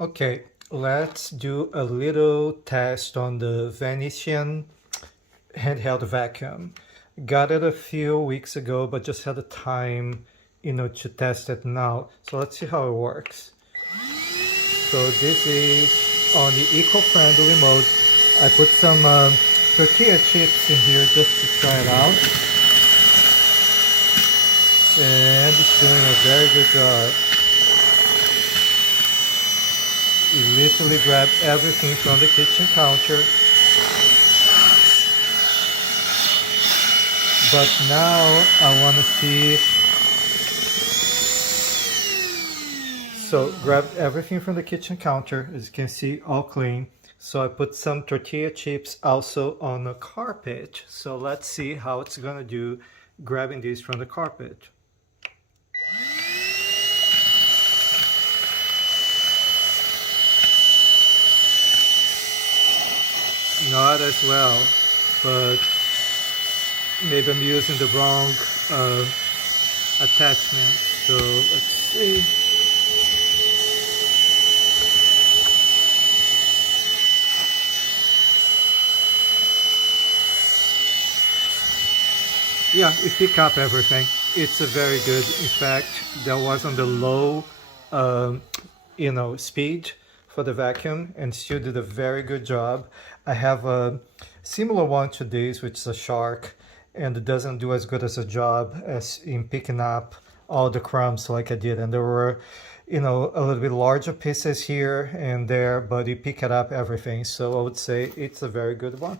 Okay, let's do a little test on the VANATIEN handheld vacuum. Got it a few weeks ago, but just had the time, to test it now. So let's see how it works. So this is on the eco-friendly mode. I put some tortilla chips in here just to try it out. And it's doing a very good job. You literally grab everything from the kitchen counter. But now I want to see. So grabbed everything from the kitchen counter, as you can see, all clean. So I put some tortilla chips also on the carpet. So let's see how it's gonna do grabbing these from the carpet. Not as well, but maybe I'm using the wrong attachment. So let's see. Yeah, it pick up everything. It's a very good. In fact, that was on the low, speed for the vacuum, and still did a very good job. I have a similar one to this, which is a Shark, and it doesn't do as good as a job as in picking up all the crumbs like I did. And there were, a little bit larger pieces here and there, but it picked up everything. So I would say it's a very good one.